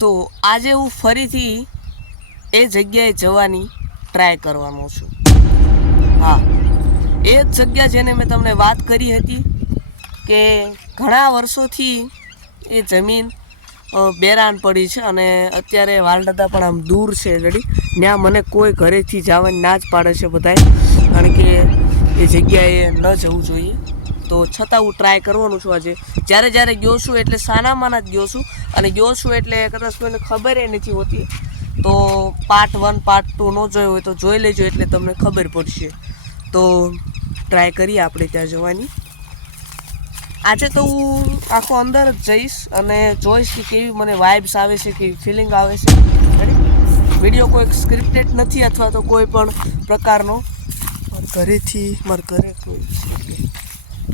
તો આજે હું ફરીથી એ જગ્યાએ જવાની ટ્રાય કરવાનો છું. હા, એ જ જગ્યા જેને મેં તમને વાત કરી હતી કે ઘણા વર્ષોથી એ જમીન બેરાન પડી છે અને અત્યારે વાલદાદા પણ આમ દૂર છે રેડી. ત્યાં મને કોઈ ઘરેથી જવાની ના જ પાડે છે બધાય, કારણ કે એ જગ્યાએ ન જવું જોઈએ. તો છતાં હું ટ્રાય કરવાનું છું. આજે જ્યારે ગયો છું એટલે સાનામાના જ ગયો છું, અને ગયો છું એટલે કદાચ કોઈને ખબર નથી હોતી. તો પાર્ટ 1 પાર્ટ 2 ન જોયો હોય તો જોઈ લેજો, એટલે તમને ખબર પડશે. તો ટ્રાય કરીએ આપણે ત્યાં જવાની. આજે તો હું આખો અંદર જ જઈશ અને જોઈશ કે કેવી મને વાઇબ્સ આવે છે, કેવી ફિલિંગ આવે છે. વિડીયો કોઈ સ્ક્રિપ્ટેડ નથી અથવા તો કોઈ પણ પ્રકારનો. મારા ઘરે કોઈ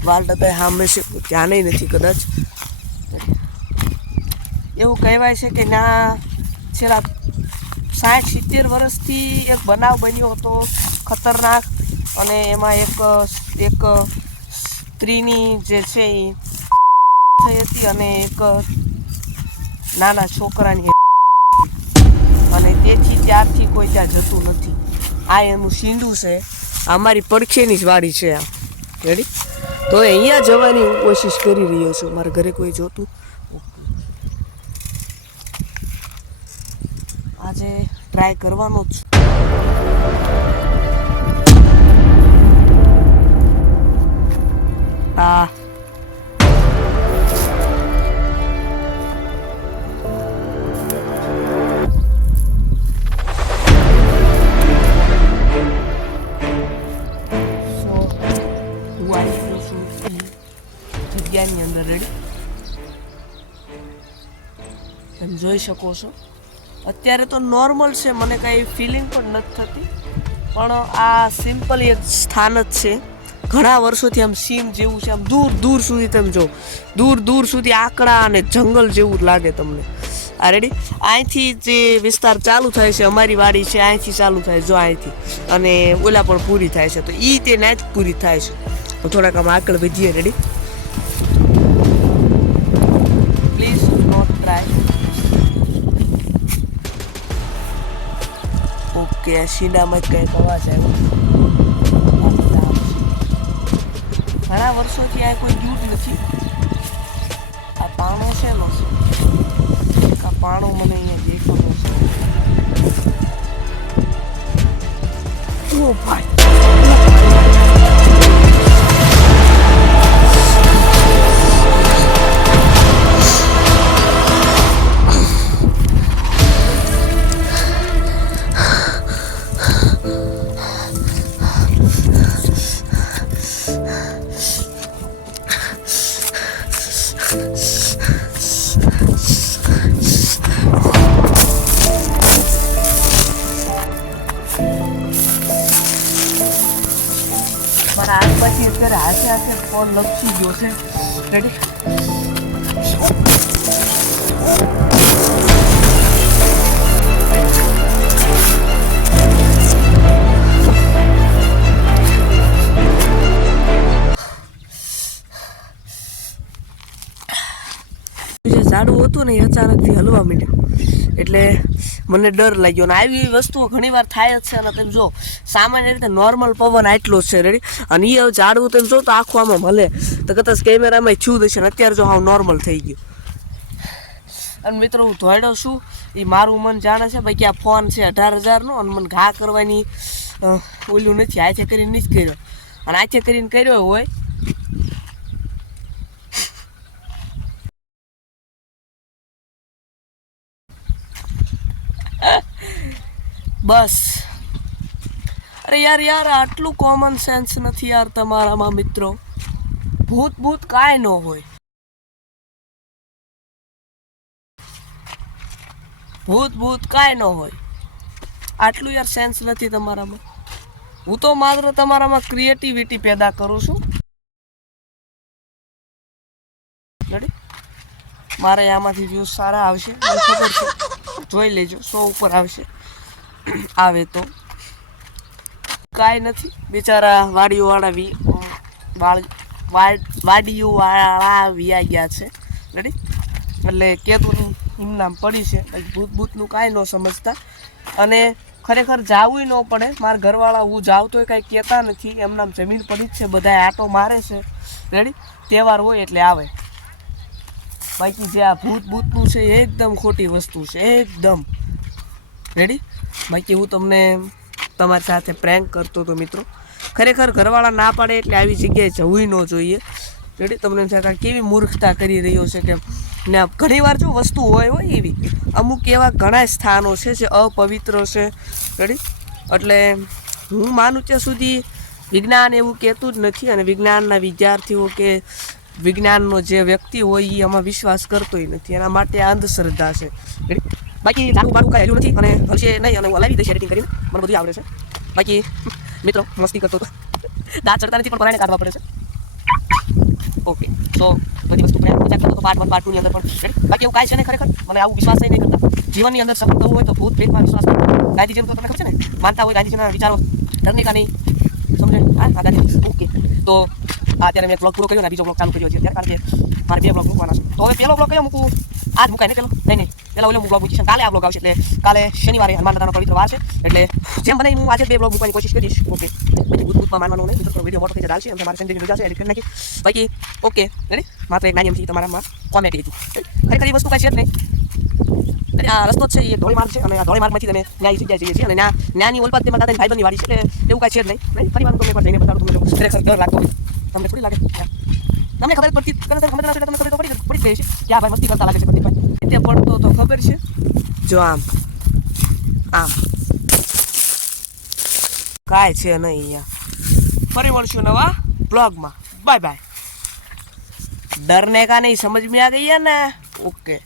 વાલદાદા સામે છે, ધ્યાને નથી કદાચ. એવું કહેવાય છે કે ના છેલ્લા 60-70 વર્ષથી એક બનાવ બન્યો હતો ખતરનાક, અને એમાં એક સ્ત્રીની જે છે એ થઈ હતી અને એક નાના છોકરાની, અને તેથી ત્યારથી કોઈ ત્યાં જતું નથી. આ એનું સીંડું છે, અમારી પડખેની જ વાડી છે આ રેડી. તો અહીંયા જવાની હું કોશિશ કરી રહ્યો છું. મારા ઘરે કોઈ જોતું આજે ટ્રાય કરવાનો જ. હા, જગ્યાની અંદર રેડી તમે જોઈ શકો છો. અત્યારે તો નોર્મલ છે, મને કાંઈ ફિલિંગ પણ નથી થતી, પણ આ સિમ્પલ એક સ્થાન જ છે. ઘણા વર્ષોથી આમ સીન જેવું છે, આમ દૂર સુધી તમે જો, દૂર સુધી આકડા અને જંગલ જેવું લાગે તમને. આ રેડી. અહીંથી જે વિસ્તાર ચાલુ થાય છે, અમારી વાડી છે, અહીંથી ચાલુ થાય, જો અહીંથી, અને ઓલા પણ પૂરી થાય છે. તો એ તે ના જ પૂરી થાય છે. તો થોડાક આમ આગળ વધીએ ready. Please not try. Okay, આ શીંડામાં જ કંઈક અવાજ આવ્યો. ઘણા વર્ષોથી આ કોઈ ગયું જ નથી. આ પાણો છે ને, આ પાણો મને અહીંયા દેખાતો છે. ઓ ભાઈ, મારા હાથ પછી અત્યારે હાથે ફોન લપસી ગયો છે રેડી. જે ઝાડું હતું ને એ અચાનકથી હલવા માંડ્યું, એટલે મને ડર લાગ્યો. અને આવી વસ્તુઓ ઘણી વાર થાય જ છે. અને તમે જો, સામાન્ય રીતે નોર્મલ પવન આટલો જ છે રેડી, અને એ ઝાડવું તમે જો તો આખું આમાં હલે, તો કદાચ કેમેરામાં થયું હશે. ને અત્યારે જો હાવ નોર્મલ થઈ ગયું. અને મિત્રો, હું ધોઈડો છું એ મારું મન જાણે છે ભાઈ કે આ ફોન છે 18,000નો, અને મને ઘા કરવાની ઓલું નથી, હાથે કરીને નથી કર્યો. અને હાથે કરીને કર્યો હોય બસ. અરે યાર આટલું કોમન સેન્સ નથી યાર તમારામાં મિત્રો. ભૂત કાંઈ ન હોય, ભૂત કાંઈ ન હોય. આટલું યાર સેન્સ નથી તમારામાં. હું તો માત્ર તમારામાં ક્રિએટિવિટી પેદા કરું છું. મારે આમાંથી વ્યૂઝ સારા આવશે, મને ખબર છે. જોઈ લેજો, 100 ઉપર આવશે. આવે તો કાંઈ નથી. બિચારા વાડીઓવાળા વિયા ગયા છે રેડી. એટલે કહેતું નહીં એમ નામ પડી છે બાકી ભૂત ભૂતનું કાંઈ ન સમજતા. અને ખરેખર જાવું ન પડે. મારા ઘરવાળા હું જાઉં તોય કાંઈ કહેતા નથી. એમ નામ જમીન પડી જ છે, બધા આટો મારે છે. રેડી? તહેવાર હોય એટલે આવે. બાકી જે આ ભૂત ભૂતનું છે એ એકદમ ખોટી વસ્તુ છે, એકદમ. રેડી? બાકી હું તમને તમારી સાથે પ્રેન્ક કરતો હતો મિત્રો. ખરેખર ઘરવાળા ના પાડે એટલે આવી જગ્યાએ જવું ન જોઈએ. રેડી? તમને થાય કેવી મૂર્ખતા કરી રહ્યો છે કે ને ઘણી વાર જો વસ્તુ હોય એવી અમુક એવા ઘણા સ્થાનો છે જે અપવિત્ર છે. રેડી? એટલે હું માનું ત્યાં સુધી વિજ્ઞાન એવું કહેતું જ નથી અને વિજ્ઞાનના વિદ્યાર્થીઓ કે વિજ્ઞાનનો જે વ્યક્તિ હોય એ આમાં વિશ્વાસ કરતોય નથી. એના માટે આ અંધશ્રદ્ધા છે. રેડી? બાકી લાગુ બાગુ કાંઈ હેલું નથી અને હલશે નહીં અને હું હલાવી દઈશ એડિટિંગ કરીને. મને બધું આવડે છે. બાકી મિત્રો મસ્તી કરતો હતો. દાંત ચડતા નથી પણ પરાઈને કાઢવા પડે છે. ઓકે, તો બધી વસ્તુ પ્રેમ મજાક કરતો પાર્ટ 1 પાર્ટ 2 ની અંદર પણ. બાકી એવું કાંઈ છે ને ખરેખર મને આવું વિશ્વાસ નહીં કરતા. જીવનની અંદર સફળ થવું હોય તો ભૂત પ્રેતમાં વિશ્વાસ કરવો. ગાંધીજી તો તમને ખબર છે ને માનતા હોય ગાંધીજીના વિચારો ધર્મની કા નહીં સમજે. હા ગાંધીજી. ઓકે, તો અત્યારે મેં બ્લોગ પૂરો કર્યો ને બીજો બ્લોગ ચાલુ કર્યો છે અત્યારે, કારણ કે મારે 2 બ્લોગ મૂકવાના છે. તો હવે પહેલો બ્લોગ કયો મૂકું? આજ મુકાય ને પેલો? નહીં પેલા ઓલો બ્લોગ મૂકીશ. કાલે આ બ્લોગ આવશે એટલે કાલે શનિવારે હનુમાન દાદાનો પવિત્ર વાર છે એટલે જેમ બને હું આજે 2 બ્લોગ મૂકવાની કોશિશ કરીશ. ઓકે, પછી ભૂત ભૂતમાં માનવાનું નહીં. મિત્રો વિડીયો મોટો થઈ જાય છે એમ મારે સંજયની રજા છે એડિટ કરી નાખી. બાકી ઓકે રેડી? માત્ર એક નાની એમથી તમારામાં કોમેડી હતી. ખરેખર એ વસ્તુ કાંઈ છે જ નહીં. આ રસ્તો જ છે એ ધોળી માર્ગ છે અને આ ધોળી માર્ગમાંથી તમે ન્યાય જગ્યાએ જઈએ છીએ અને ન્યાની ઓલપાત તેમાં દાદાની ભાઈબંધની વાડી છે એટલે એવું કાંઈ છે જ નહીં. ફરી વાર તમને જઈને બતાવું તમને ખરેખર ડર લાગતો તમને થોડી લાગે? તમને ખબર પડતી તમને ખબર ના તમને ખબર તો પડી ગઈ છે કે આ ભાઈ મસ્તી કરતા લાગે છે પ્રદીપભાઈ. એટલે પડતો તો ખબર છે જો આમ કાંઈ છે નહીં અહીંયા. ફરી મળશું નવા બ્લોગમાં. Bye bye. डरने का नहीं, समझ में आ गई है ना? ओके.